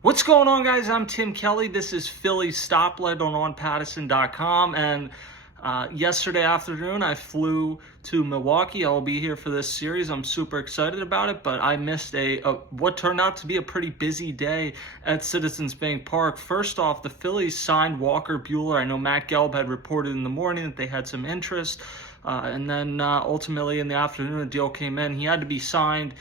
What's going on, guys? I'm Tim Kelly. This is Phillies Stoplight on Pattison.com. And yesterday afternoon, I flew to Milwaukee. I'll be here for this series. I'm super excited about it, but I missed what turned out to be a pretty busy day at Citizens Bank Park. First off, the Phillies signed Walker Buehler. I know Matt Gelb had reported in the morning that they had some interest. And then ultimately in the afternoon, a deal came in. He had to be signed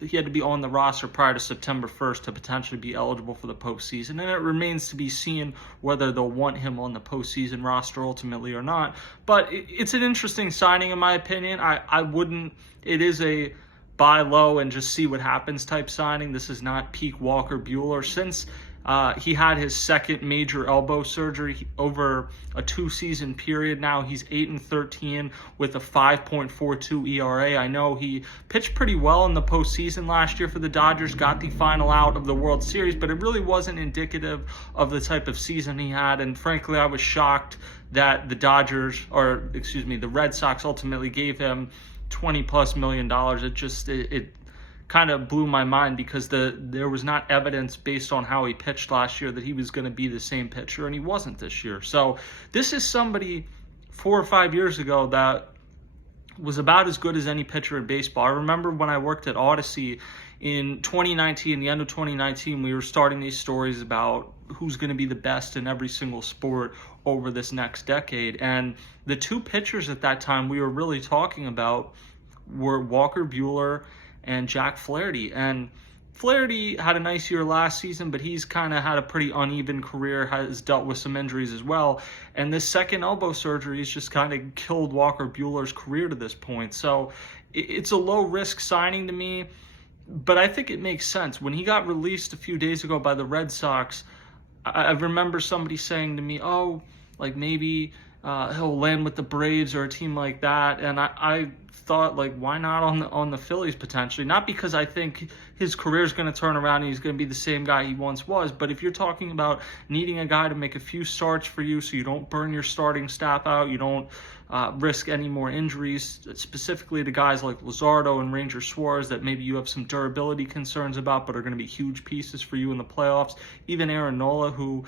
he had to be on the roster prior to September 1st to potentially be eligible for the postseason. And it remains to be seen whether they'll want him on the postseason roster ultimately or not. But it's an interesting signing, in my opinion. It is a buy low and just see what happens type signing. This is not peak Walker Buehler. Since he had his second major elbow surgery over a 2-season period now, he's 8-13 with a 5.42 ERA. I know he pitched pretty well in the postseason last year for the Dodgers, got the final out of the World Series, but it really wasn't indicative of the type of season he had. And frankly, I was shocked that the Red Sox ultimately gave him $20+ million. It kind of blew my mind because there was not evidence based on how he pitched last year that he was going to be the same pitcher, and he wasn't this year. So this is somebody 4 or 5 years ago that was about as good as any pitcher in baseball. I remember when I worked at Odyssey in 2019, the end of 2019, we were starting these stories about who's going to be the best in every single sport over this next decade. And the two pitchers at that time we were really talking about were Walker Buehler and Jack Flaherty. And Flaherty had a nice year last season, but he's kind of had a pretty uneven career, has dealt with some injuries as well. And this second elbow surgery has just kind of killed Walker Buehler's career to this point. So it's a low-risk signing to me, but I think it makes sense. When he got released a few days ago by the Red Sox, I remember somebody saying to me, maybe he'll land with the Braves or a team like that. And I thought, why not on the Phillies potentially? Not because I think his career is going to turn around and he's going to be the same guy he once was, but if you're talking about needing a guy to make a few starts for you so you don't burn your starting staff out, you don't risk any more injuries, specifically to guys like Luzardo and Ranger Suarez that maybe you have some durability concerns about but are going to be huge pieces for you in the playoffs. Even Aaron Nola, who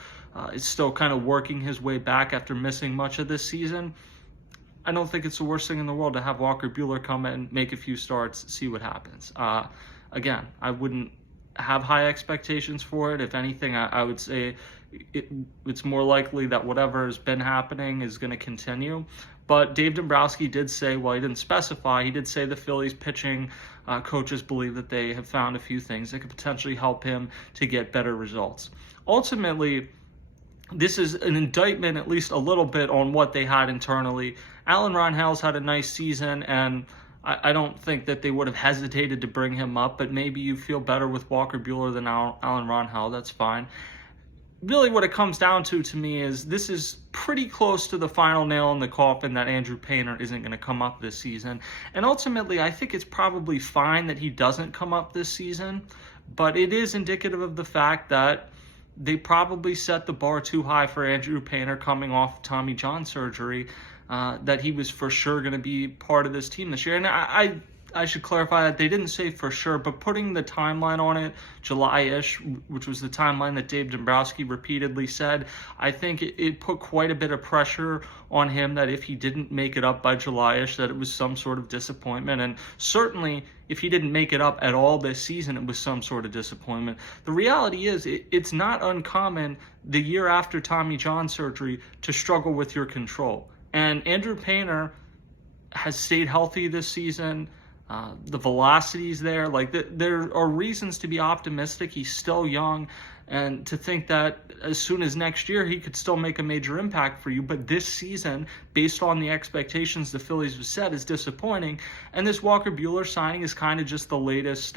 is still kind of working his way back after missing much of this season. I don't think it's the worst thing in the world to have Walker Buehler come in, make a few starts, see what happens. Again, I wouldn't have high expectations for it. If anything, I would say it's more likely that whatever has been happening is going to continue. But Dave Dombrowski did say, well, he didn't specify, he did say the Phillies pitching coaches believe that they have found a few things that could potentially help him to get better results. Ultimately, this is an indictment, at least a little bit, on what they had internally. Alan Ronhell's had a nice season, and I don't think that they would have hesitated to bring him up, but maybe you feel better with Walker Buehler than Alan Ronhell. That's fine. Really what it comes down to me is this is pretty close to the final nail in the coffin that Andrew Painter isn't going to come up this season. And ultimately, I think it's probably fine that he doesn't come up this season, but it is indicative of the fact that they probably set the bar too high for Andrew Painter coming off Tommy John surgery, that he was for sure going to be part of this team this year. And I should clarify that they didn't say for sure, but putting the timeline on it, July-ish, which was the timeline that Dave Dombrowski repeatedly said, I think it put quite a bit of pressure on him that if he didn't make it up by July-ish, that it was some sort of disappointment. And certainly, if he didn't make it up at all this season, it was some sort of disappointment. The reality is, it's not uncommon the year after Tommy John surgery to struggle with your control. And Andrew Painter has stayed healthy this season. The velocity's there. There are reasons to be optimistic. He's still young, and to think that as soon as next year he could still make a major impact for you. But this season, based on the expectations the Phillies have set, is disappointing. And this Walker Buehler signing is kind of just the latest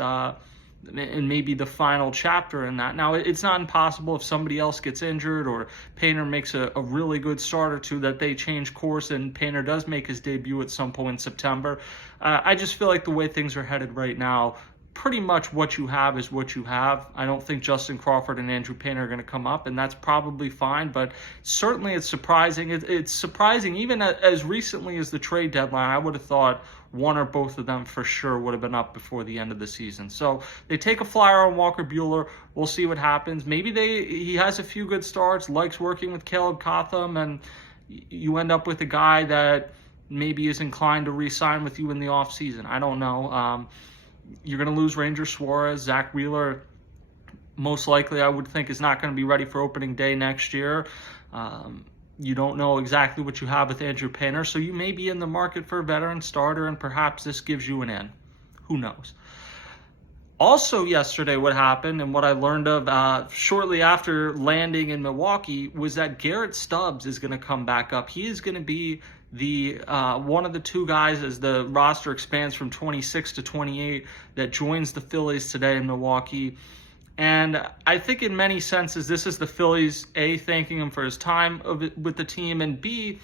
and maybe the final chapter in that. Now, it's not impossible if somebody else gets injured or Painter makes a really good start or two that they change course and Painter does make his debut at some point in September. I just feel like the way things are headed right now, pretty much what you have is what you have. I don't think Justin Crawford and Andrew Painter are going to come up, and that's probably fine, but certainly it's surprising. It's surprising even as recently as the trade deadline. I would have thought one or both of them for sure would have been up before the end of the season. So they take a flyer on Walker Buehler. We'll see what happens. Maybe he has a few good starts, likes working with Caleb Cotham, and you end up with a guy that maybe is inclined to re-sign with you in the offseason. I don't know. You're going to lose Ranger Suarez. Zach Wheeler, most likely, I would think, is not going to be ready for opening day next year. You don't know exactly what you have with Andrew Painter, so you may be in the market for a veteran starter, and perhaps this gives you an in. Who knows? Also yesterday, what happened and what I learned of shortly after landing in Milwaukee was that Garrett Stubbs is going to come back up. He is going to be the one of the two guys as the roster expands from 26 to 28 that joins the Phillies today in Milwaukee. And I think in many senses, this is the Phillies, A, thanking him for his time with the team, and B,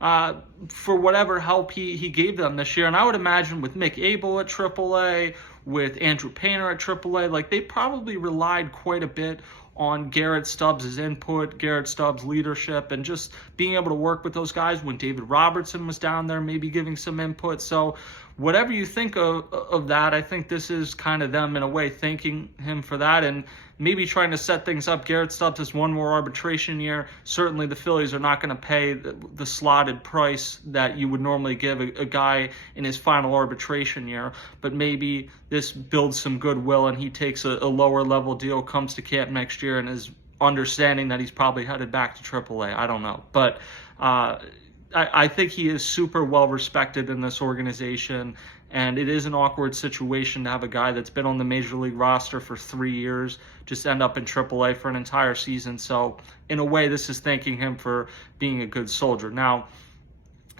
for whatever help he gave them this year. And I would imagine with Mick Abel at AAA, with Andrew Painter at AAA, like they probably relied quite a bit on Garrett Stubbs' input, Garrett Stubbs' leadership, and just being able to work with those guys when David Robertson was down there, maybe giving some input. So whatever you think of that, I think this is kind of them in a way thanking him for that and maybe trying to set things up. Garrett Stubbs has one more arbitration year. Certainly the Phillies are not going to pay the slotted price that you would normally give a guy in his final arbitration year, but maybe this builds some goodwill and he takes a lower level deal, comes to camp next year, and is understanding that he's probably headed back to AAA. I don't know. But I think he is super well respected in this organization, and it is an awkward situation to have a guy that's been on the Major League roster for 3 years just end up in AAA for an entire season. So in a way, this is thanking him for being a good soldier. Now,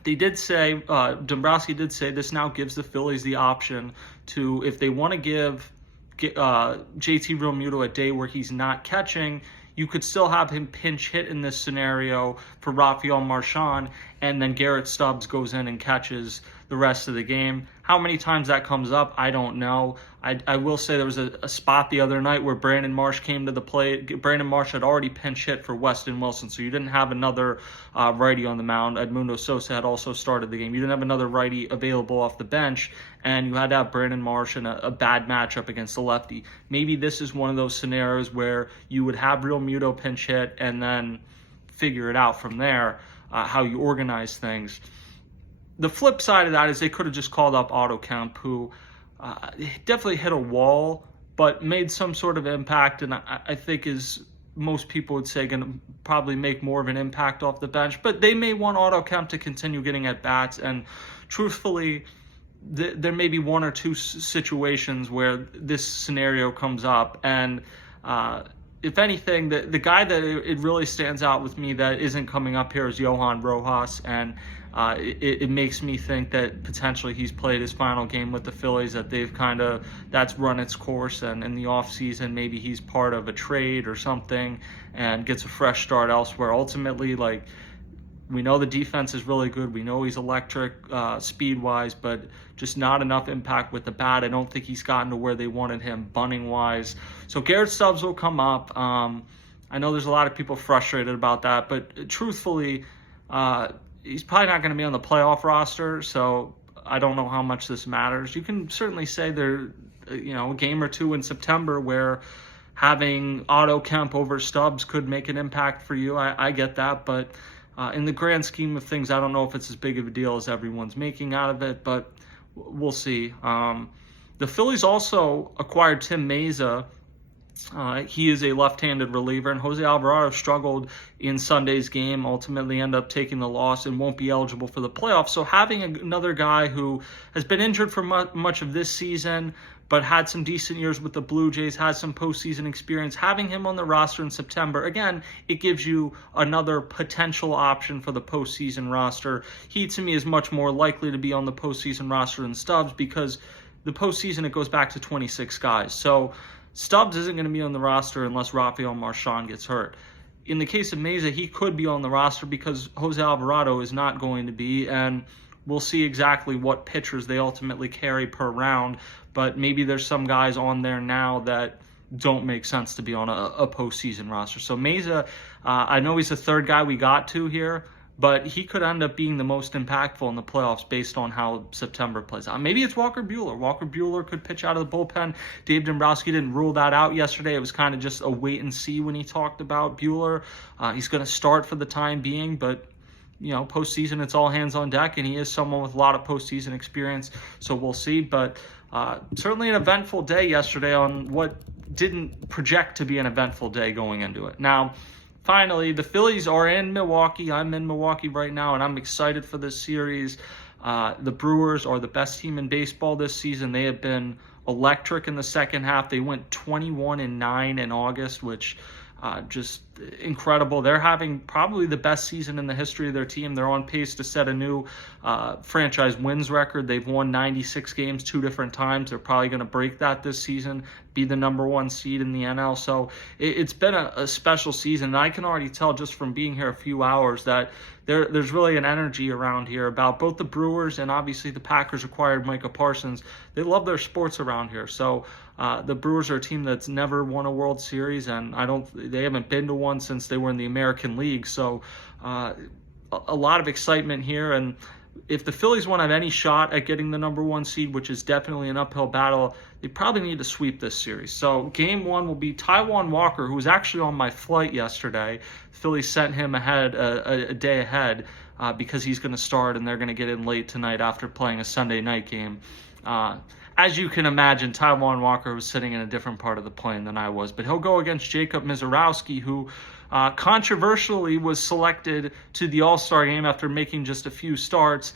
they did say, Dombrowski did say this now gives the Phillies the option to, if they want to give JT Realmuto a day where he's not catching, you could still have him pinch hit in this scenario for Rafael Marchand, and then Garrett Stubbs goes in and catches the rest of the game. How many times that comes up, I don't know. I will say there was a spot the other night where Brandon Marsh came to the plate. Brandon Marsh had already pinch hit for Weston Wilson, so you didn't have another righty on the mound. Edmundo Sosa had also started the game. You didn't have another righty available off the bench, and you had to have Brandon Marsh in a bad matchup against the lefty. Maybe this is one of those scenarios where you would have Realmuto pinch hit and then figure it out from there, how you organize things. The flip side of that is they could have just called up Otto Kemp, who definitely hit a wall, but made some sort of impact, and I think is, most people would say, going to probably make more of an impact off the bench. But they may want Otto Kemp to continue getting at bats, and truthfully, there may be one or two situations where this scenario comes up, and if anything, the guy that it really stands out with me that isn't coming up here is Johan Rojas, and it makes me think that potentially he's played his final game with the Phillies, that that's run its course, and in the offseason maybe he's part of a trade or something and gets a fresh start elsewhere. Ultimately, we know the defense is really good. We know he's electric speed-wise, but just not enough impact with the bat. I don't think he's gotten to where they wanted him bunting-wise. So Garrett Stubbs will come up. I know there's a lot of people frustrated about that, but truthfully, he's probably not going to be on the playoff roster, so I don't know how much this matters. You can certainly say there, a game or two in September where having Otto Kemp over Stubbs could make an impact for you. I get that, but in the grand scheme of things, I don't know if it's as big of a deal as everyone's making out of it, but we'll see. The Phillies also acquired Tim Meza. He is a left-handed reliever, and Jose Alvarado struggled in Sunday's game, ultimately ended up taking the loss and won't be eligible for the playoffs. So having another guy who has been injured for much of this season, but had some decent years with the Blue Jays, has some postseason experience, having him on the roster in September, again, it gives you another potential option for the postseason roster. He, to me, is much more likely to be on the postseason roster than Stubbs, because the postseason, it goes back to 26 guys. So Stubbs isn't going to be on the roster unless Rafael Marchand gets hurt. In the case of Meza, he could be on the roster because Jose Alvarado is not going to be, and we'll see exactly what pitchers they ultimately carry per round, but maybe there's some guys on there now that don't make sense to be on a postseason roster. So Meza, I know he's the third guy we got to here, but he could end up being the most impactful in the playoffs based on how September plays out. Maybe it's Walker Buehler. Walker Buehler could pitch out of the bullpen. Dave Dombrowski didn't rule that out yesterday. It was kind of just a wait and see when he talked about Buehler. He's going to start for the time being, but postseason, it's all hands on deck, and he is someone with a lot of postseason experience, so we'll see. But certainly an eventful day yesterday on what didn't project to be an eventful day going into it. Now, finally, the Phillies are in Milwaukee. I'm in Milwaukee right now, and I'm excited for this series. The Brewers are the best team in baseball this season. They have been electric in the second half. They went 21-9 in August, which just incredible. They're having probably the best season in the history of their team. They're on pace to set a new franchise wins record. They've won 96 games 2 different times. They're probably going to break that this season, be the number 1 seed in the NL. So it's been a special season. And I can already tell just from being here a few hours that there's really an energy around here about both the Brewers and obviously the Packers acquired Micah Parsons. They love their sports around here. So the Brewers are a team that's never won a World Series, and they haven't been to one since they were in the American League. So a lot of excitement here. And if the Phillies want to have any shot at getting the number 1 seed, which is definitely an uphill battle, they probably need to sweep this series. So game 1 will be Taijuan Walker, who was actually on my flight yesterday. The Phillies sent him ahead a day ahead because he's going to start, and they're going to get in late tonight after playing a Sunday night game. As you can imagine, Taijuan Walker was sitting in a different part of the plane than I was. But he'll go against Jacob Misiorowski, who controversially was selected to the All-Star game after making just a few starts.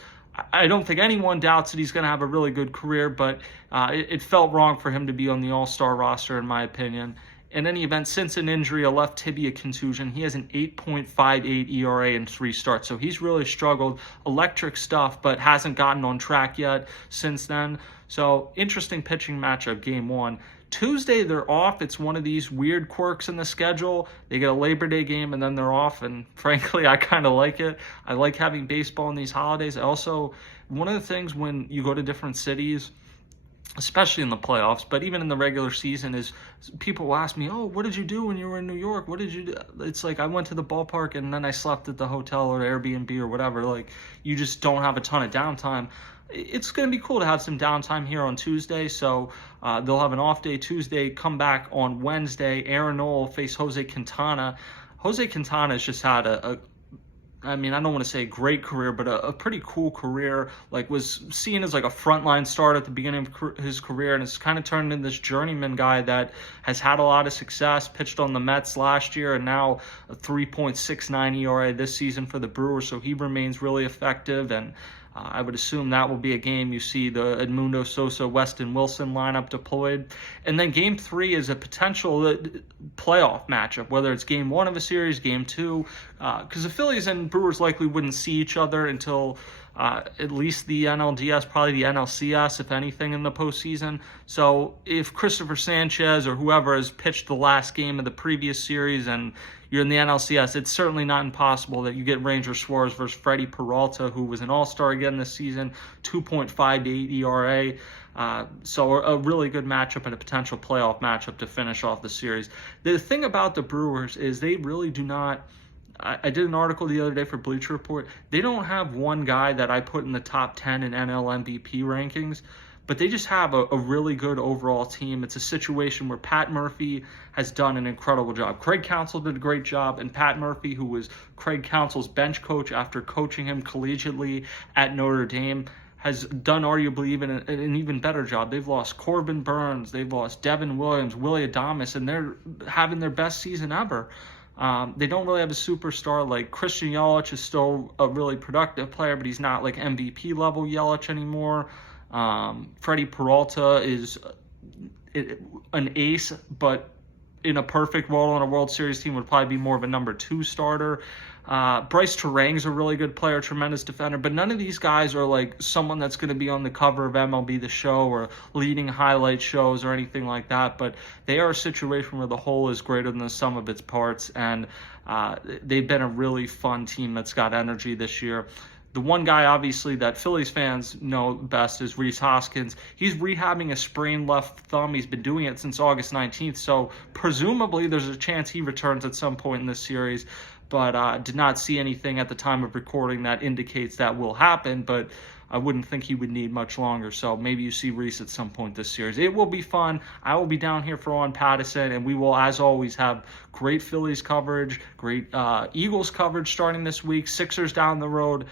I don't think anyone doubts that he's going to have a really good career, but it felt wrong for him to be on the All-Star roster, in my opinion. In any event, since an injury, a left tibia contusion, he has an 8.58 ERA in 3 starts. So he's really struggled. Electric stuff, but hasn't gotten on track yet since then. So interesting pitching matchup, game 1. Tuesday, they're off. It's one of these weird quirks in the schedule. They get a Labor Day game, and then they're off. And frankly, I kind of like it. I like having baseball in these holidays. Also, one of the things when you go to different cities, especially in the playoffs, but even in the regular season, is people will ask me, oh, what did you do when you were in New York? What did you do? It's like I went to the ballpark and then I slept at the hotel or Airbnb or whatever. Like, you just don't have a ton of downtime. It's going to be cool to have some downtime here on Tuesday. So they'll have an off day Tuesday, come back on Wednesday. Aaron Nola will face Jose Quintana. Jose Quintana has just had I don't want to say a great career, but a pretty cool career. Like, was seen as like a frontline start at the beginning of his career, and it's kind of turned into this journeyman guy that has had a lot of success, pitched on the Mets last year, and now a 3.69 ERA this season for the Brewers. So he remains really effective, and I would assume that will be a game you see the Edmundo Sosa, Weston Wilson lineup deployed. And then game 3 is a potential playoff matchup, whether it's game 1 of a series, game 2, because the Phillies and Brewers likely wouldn't see each other until at least the NLDS, probably the NLCS, if anything, in the postseason. So if Christopher Sanchez or whoever has pitched the last game of the previous series and you're in the NLCS, it's certainly not impossible that you get Ranger Suarez versus Freddie Peralta, who was an all-star again this season, 2.58 ERA. So a really good matchup and a potential playoff matchup to finish off the series. The thing about the Brewers is they really do not... I did an article the other day for Bleacher Report. They don't have one guy that I put in the top 10 in NL MVP rankings, but they just have a really good overall team. It's a situation where Pat Murphy has done an incredible job. Craig Counsell did a great job, and Pat Murphy, who was Craig Counsell's bench coach after coaching him collegiately at Notre Dame, has done arguably even an even better job. They've lost Corbin Burns, they've lost Devin Williams, Willie Adames, and they're having their best season ever. They don't really have a superstar. Like, Christian Yelich is still a really productive player, but he's not like MVP level Yelich anymore. Freddie Peralta is an ace, but in a perfect world on a World Series team would probably be more of a number 2 starter. Bryce Terang's a really good player, tremendous defender, but none of these guys are like someone that's going to be on the cover of MLB The Show or leading highlight shows or anything like that. But they are a situation where the whole is greater than the sum of its parts, and they've been a really fun team that's got energy this year. The one guy, obviously, that Phillies fans know best is Rhys Hoskins. He's rehabbing a sprained left thumb. He's been doing it since August 19th, so presumably there's a chance he returns at some point in this series, but did not see anything at the time of recording that indicates that will happen, but I wouldn't think he would need much longer, so maybe you see Rhys at some point this series. It will be fun. I will be down here for On Pattison, and we will, as always, have great Phillies coverage, great Eagles coverage starting this week, Sixers down the road.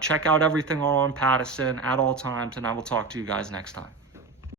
Check out everything on Pattison at all times, and I will talk to you guys next time.